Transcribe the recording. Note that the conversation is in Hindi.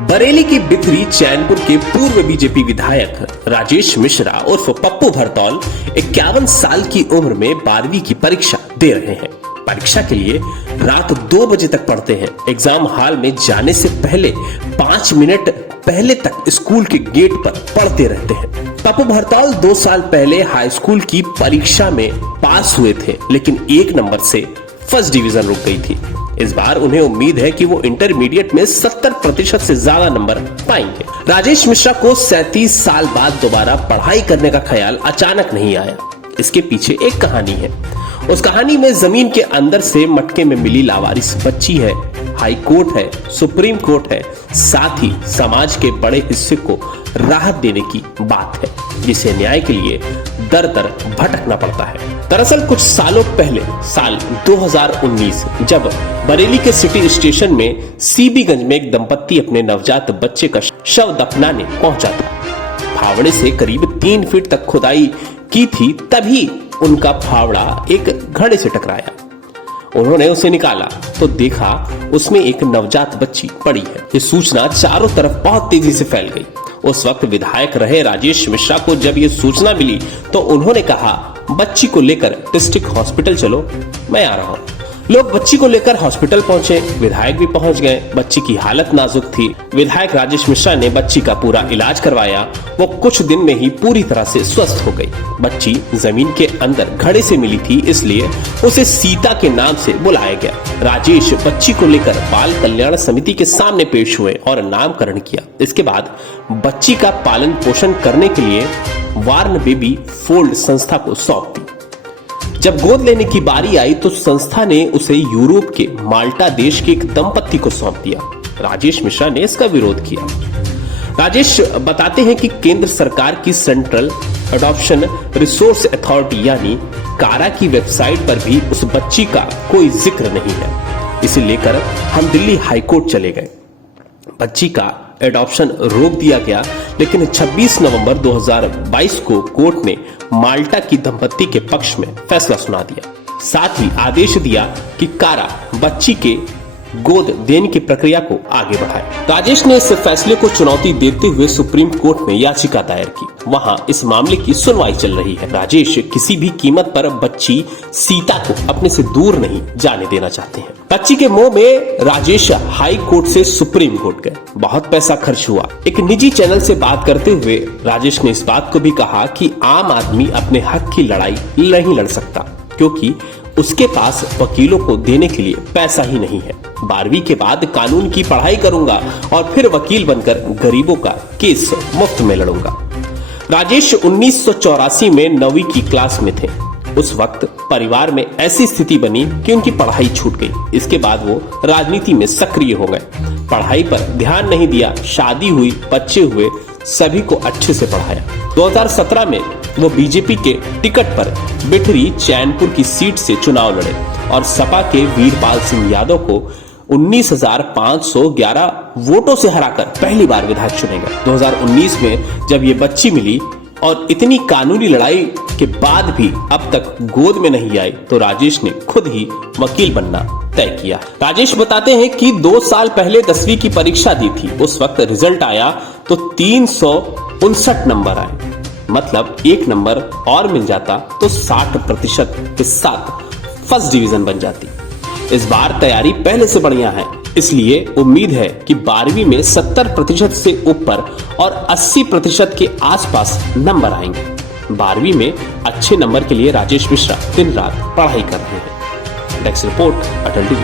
बरेली की बिथरी चैनपुर के पूर्व बीजेपी विधायक राजेश मिश्रा उर्फ पप्पू भरतौल 51 साल की उम्र में 12वीं की परीक्षा दे रहे हैं। परीक्षा के लिए रात 2 बजे तक पढ़ते हैं। एग्जाम हॉल में जाने से पहले 5 मिनट पहले तक स्कूल के गेट पर पढ़ते रहते हैं। पप्पू भरतौल 2 साल पहले हाई स्कूल की परीक्षा में पास हुए थे, लेकिन 1 नंबर से फर्स्ट डिवीजन रुक गई थी। इस बार उन्हें उम्मीद है कि वो इंटरमीडिएट में 70% से ज्यादा नंबर पाएंगे। राजेश मिश्रा को 37 साल बाद दोबारा पढ़ाई करने का ख्याल अचानक नहीं आया। इसके पीछे एक कहानी है। उस कहानी में जमीन के अंदर से मटके में मिली लावारिस बच्ची है, हाई कोर्ट है, सुप्रीम कोर्ट है, साथ ही समाज के बड़े हिस्से को राहत देने की बात है, जिसे न्याय के लिए दर दर भटकना पड़ता है। दरअसल कुछ सालों पहले साल 2019 जब बरेली के सिटी स्टेशन में सीबीगंज में एक दंपत्ति अपने नवजात बच्चे का शव दफनाने पहुंचा था। फावड़े से करीब 3 फीट तक खुदाई की थी, तभी उनका फावड़ा एक घड़े से टकराया। उन्होंने उसे निकाला तो देखा उसमें एक नवजात बच्ची पड़ी है। ये सूचना चारों तरफ बहुत तेजी से फैल गई। उस वक्त विधायक रहे राजेश मिश्रा को जब ये सूचना मिली तो उन्होंने कहा, बच्ची को लेकर डिस्ट्रिक्ट हॉस्पिटल चलो, मैं आ रहा हूँ। लोग बच्ची को लेकर हॉस्पिटल पहुंचे। विधायक भी पहुंच गए। बच्ची की हालत नाजुक थी। विधायक राजेश मिश्रा ने बच्ची का पूरा इलाज करवाया। वो कुछ दिन में ही पूरी तरह से स्वस्थ हो गई। बच्ची जमीन के अंदर घड़े से मिली थी, इसलिए उसे सीता के नाम से बुलाया गया। राजेश बच्ची को लेकर बाल कल्याण समिति के सामने पेश हुए और नामकरण किया। इसके बाद बच्ची का पालन पोषण करने के लिए वार्न बेबी फोल्ड संस्था को सौंप दी। जब गोद लेने की बारी आई तो संस्था ने उसे यूरोप के माल्टा देश के एक दंपत्ति को सौंप दिया। राजेश मिश्रा ने इसका विरोध किया। राजेश बताते हैं कि केंद्र सरकार की सेंट्रल अडॉप्शन रिसोर्स अथॉरिटी यानी कारा की वेबसाइट पर भी उस बच्ची का कोई जिक्र नहीं है। इसे लेकर हम दिल्ली हाईकोर्ट चले गए। बच्ची का एडॉप्शन रोक दिया गया, लेकिन 26 नवंबर 2022 को कोर्ट ने माल्टा की दंपत्ति के पक्ष में फैसला सुना दिया। साथ ही आदेश दिया कि कारा बच्ची के गोद देने की प्रक्रिया को आगे बढ़ाए। राजेश ने इस फैसले को चुनौती देते हुए सुप्रीम कोर्ट में याचिका दायर की। वहां इस मामले की सुनवाई चल रही है। राजेश किसी भी कीमत पर बच्ची सीता को अपने से दूर नहीं जाने देना चाहते हैं। बच्ची के मोह में राजेश हाई कोर्ट से सुप्रीम कोर्ट गए। बहुत पैसा खर्च हुआ। एक निजी चैनल से बात करते हुए राजेश ने इस बात को भी कहा कि आम आदमी अपने हक की लड़ाई नहीं लड़ सकता, क्योंकि उसके पास वकीलों को देने के लिए पैसा ही नहीं है। 12वीं के बाद कानून की पढ़ाई करूंगा और फिर वकील बनकर गरीबों का केस मुफ्त में लड़ूंगा। राजेश 1984 में 9वीं की क्लास में थे। उस वक्त परिवार में ऐसी स्थिति बनी कि उनकी पढ़ाई छूट गई। इसके बाद वो राजनीति में सक्रिय हो गए। पढ़ाई पर ध्यान नहीं दिया। शादी हुई, बच्चे हुए, सभी को अच्छे से पढ़ाया। 2017 में वो बीजेपी के टिकट पर बिठरी चैनपुर की सीट से चुनाव लड़े और सपा के वीरपाल सिंह यादव को 19,511 वोटों से हराकर पहली बार विधायक चुने गए। 2019 में जब ये बच्ची मिली और इतनी कानूनी लड़ाई के बाद भी अब तक गोद में नहीं आई, तो राजेश ने खुद ही वकील बनना तय किया। राजेश बताते हैं कि 2 साल पहले 10वीं की परीक्षा दी थी। उस वक्त रिजल्ट आया तो 359 नंबर आए। मतलब 1 नंबर और मिल जाता तो 60% के साथ फर्स्ट डिवीजन बन जाती। इस बार तैयारी पहले से बढ़िया है, इसलिए उम्मीद है कि 12वीं में 70% से ऊपर और 80% के आसपास नंबर आएंगे। 12वीं में अच्छे नंबर के लिए राजेश मिश्रा दिन रात पढ़ाई कर रहे हैं। डेस्क रिपोर्ट, अटल टीवी।